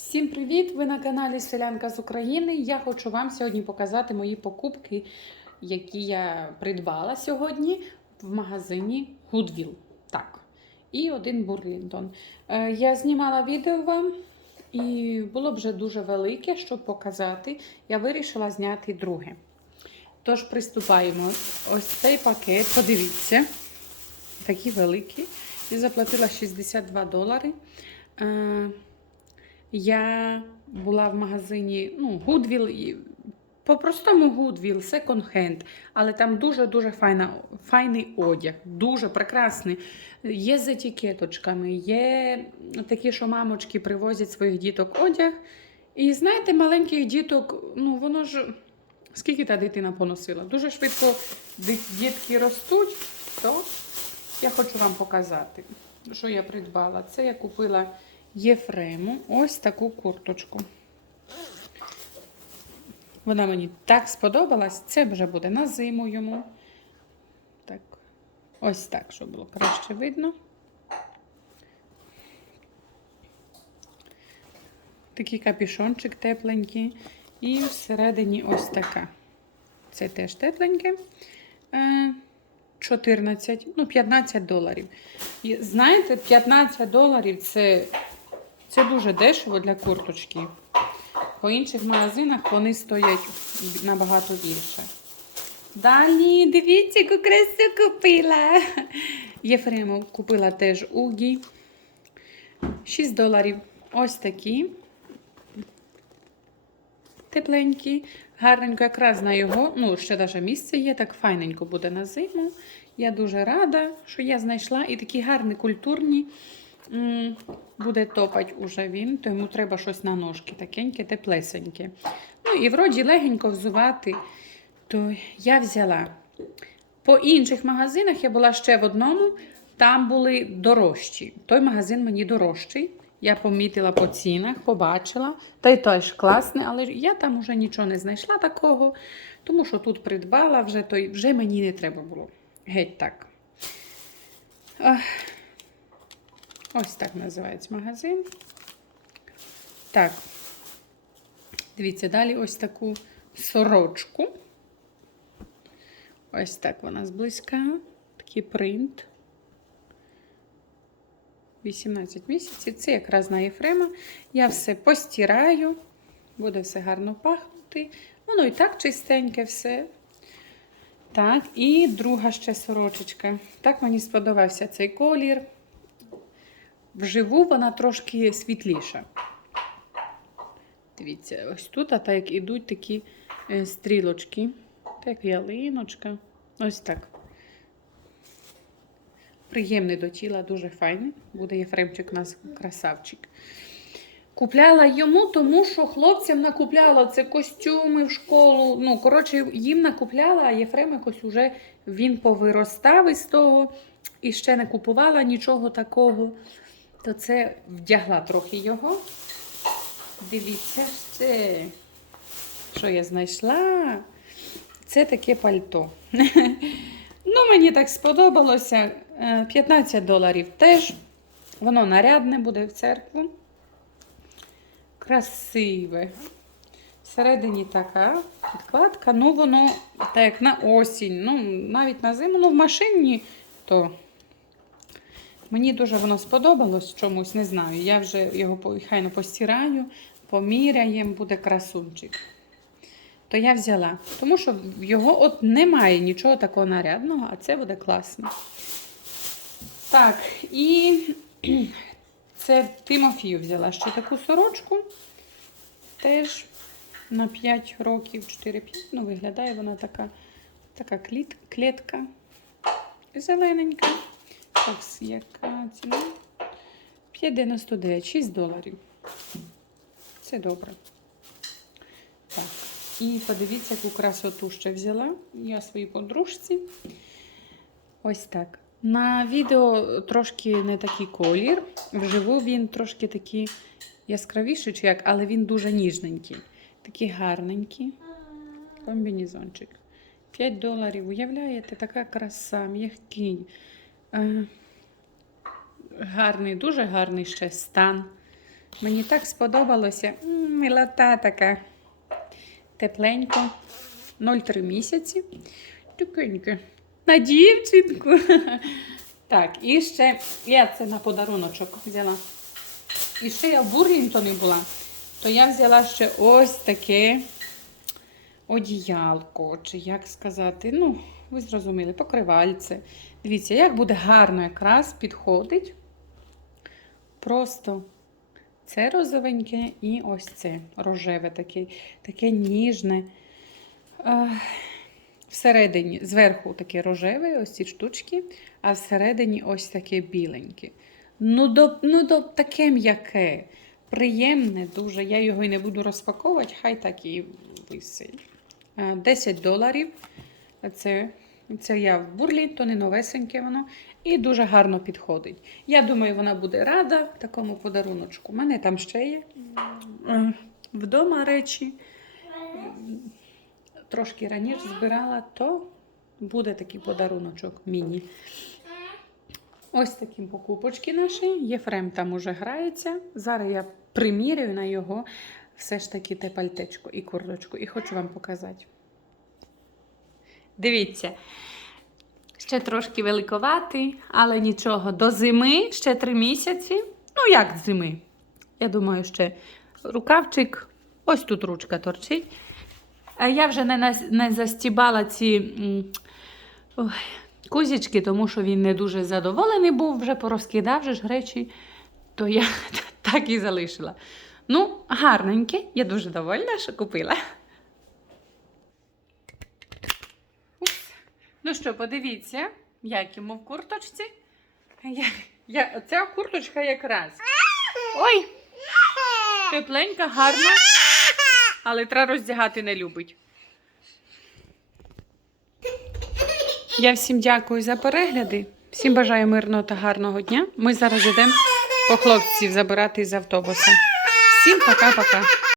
Всім привіт! Ви на каналі Селянка з України. Я хочу вам сьогодні показати мої покупки, які я придбала сьогодні в магазині Goodwill. Так. І один Бурлінтон. Е, Я знімала відео вам, і було вже дуже велике, щоб показати. Я вирішила зняти друге. Тож приступаємо. Ось цей пакет, подивіться, такий великий. Я заплатила 62 долари. Я була в магазині ну, Goodwill, по-простому Goodwill, Hand, але там дуже-дуже файна, файний одяг, дуже прекрасний. Є з етикеточками, є такі, що мамочки привозять своїх діток одяг. І знаєте, маленьких діток, ну воно ж скільки та дитина поносила? Дуже швидко дітки ростуть, то я хочу вам показати, що я придбала. Це я купила Єфрему ось таку курточку. Вона мені так сподобалась. Це вже буде на зиму йому. Так. Ось так, щоб було краще видно. Такий капюшончик тепленький. І всередині ось така. Це теж тепленьке. Е, 14, ну 15 доларів. І знаєте, 15 доларів це, це дуже дешево для курточки. По інших магазинах вони стоять набагато більше. Далі, дивіться, яку красу купила. Єфрему купила теж угі. 6 доларів. Ось такі. Тепленькі, гарненько, якраз на його, ну, ще навіть місце є, так файненько буде на зиму. Я дуже рада, що я знайшла. І такі гарні, культурні. Буде топать уже він, то йому треба щось на ножки, такеньке, теплесеньке. Ну і вроді легенько взувати, то я взяла. По інших магазинах я була ще в одному, там були дорожчі. Той магазин мені дорожчий. Я помітила по цінах, побачила. Та й теж класний, але я там вже нічого не знайшла такого, тому що тут придбала, вже, той, вже мені не треба було. Геть так. Ах. Ось так називається магазин. Так. Дивіться, далі ось таку сорочку. Ось так вона зблизька. Такий принт. 18 місяців. Це якраз на Єфрема. Я все постираю, буде все гарно пахнути. Воно і так чистеньке все. Так, і друга ще сорочечка. Так мені сподобався цей колір. Вживу вона трошки світліша. Дивіться, ось тут, а так як ідуть такі е, стрілочки. Так, ялиночка. Ось так. Приємний до тіла, дуже файний. Буде Єфремчик у нас красавчик. Купляла йому, тому що хлопцям накупляла це костюми в школу. Ну, коротше, їм накупляла, а Єфрем якось уже він повиростав із того і ще не купувала нічого такого. То це вдягла трохи його. Дивіться, це, що я знайшла. Це таке пальто. Ну, мені так сподобалося. Е, 15 доларів теж. Воно нарядне буде в церкву. Красиве. Всередині така підкладка, ну воно так на осінь, ну навіть на зиму, ну в машині, то мені дуже воно сподобалось чомусь, не знаю. Я вже його хайно постираю, поміряємо, буде красунчик. То я взяла, тому що в його от немає нічого такого нарядного, а це буде класно. Так, і це Тимофію взяла ще таку сорочку. Теж на 5 років, 4-5. Ну, виглядає вона така, така кліт, клітка. Зелененька. Так, яка ціна? 5,99, 6 доларів. Це добре. Так. І подивіться, яку красоту ще взяла. Я своїй подружці. Ось так. На відео трошки не такий колір. Вживу він трошки такий яскравіший, чи як, але він дуже ніжненький. Такий гарненький комбінезончик. 5 доларів. Уявляєте, така краса, м'який. Е, гарний, дуже гарний ще стан. Мені так сподобалося. Милота така. Тепленько. 0,3 місяці. Тикеньке. На дівчинку. Так, і ще я це на подаруночок взяла. І ще я в Бурлінтоні була, то я взяла ще ось таке одіялко, чи як сказати, ну, ви зрозуміли, покривальце. Дивіться, як буде гарно якраз підходить. Просто це розовеньке і ось це рожеве таке, таке ніжне. Всередині, зверху таке рожеве, ось ці штучки, а всередині ось таке біленьке. Ну, до, ну до, таке м'яке, приємне дуже. Я його і не буду розпаковувати, хай так і висить. Е, 10 доларів. Це, це я в Бурлінтоні, новесеньке воно. І дуже гарно підходить. Я думаю, вона буде рада такому подаруночку. У мене там ще є е, вдома речі. Трошки раніше збирала, то буде такий подаруночок міні. Ось такі покупочки наші. Єфрем там уже грається. Зараз я примірюю на його все ж таки те пальтечко і курточку. І хочу вам показати. Дивіться. Ще трошки великоватий, але нічого. До зими ще три місяці. Ну, як зими? Я думаю, ще рукавчик. Ось тут ручка торчить. Я вже не, не застібала ці ой, кузічки, тому що він не дуже задоволений був, вже порозкидав же ж речі, то я так і залишила. Ну, гарненьке, я дуже довольна, що купила. Ну що, подивіться, як йому в курточці. Я, я, ця курточка якраз. Ой! Тепленька, гарна, але треба роздягати не любить. Я всім дякую за перегляди. Всім бажаю мирного та гарного дня. Ми зараз йдемо по хлопців забирати з автобуса. Всім пока-пока.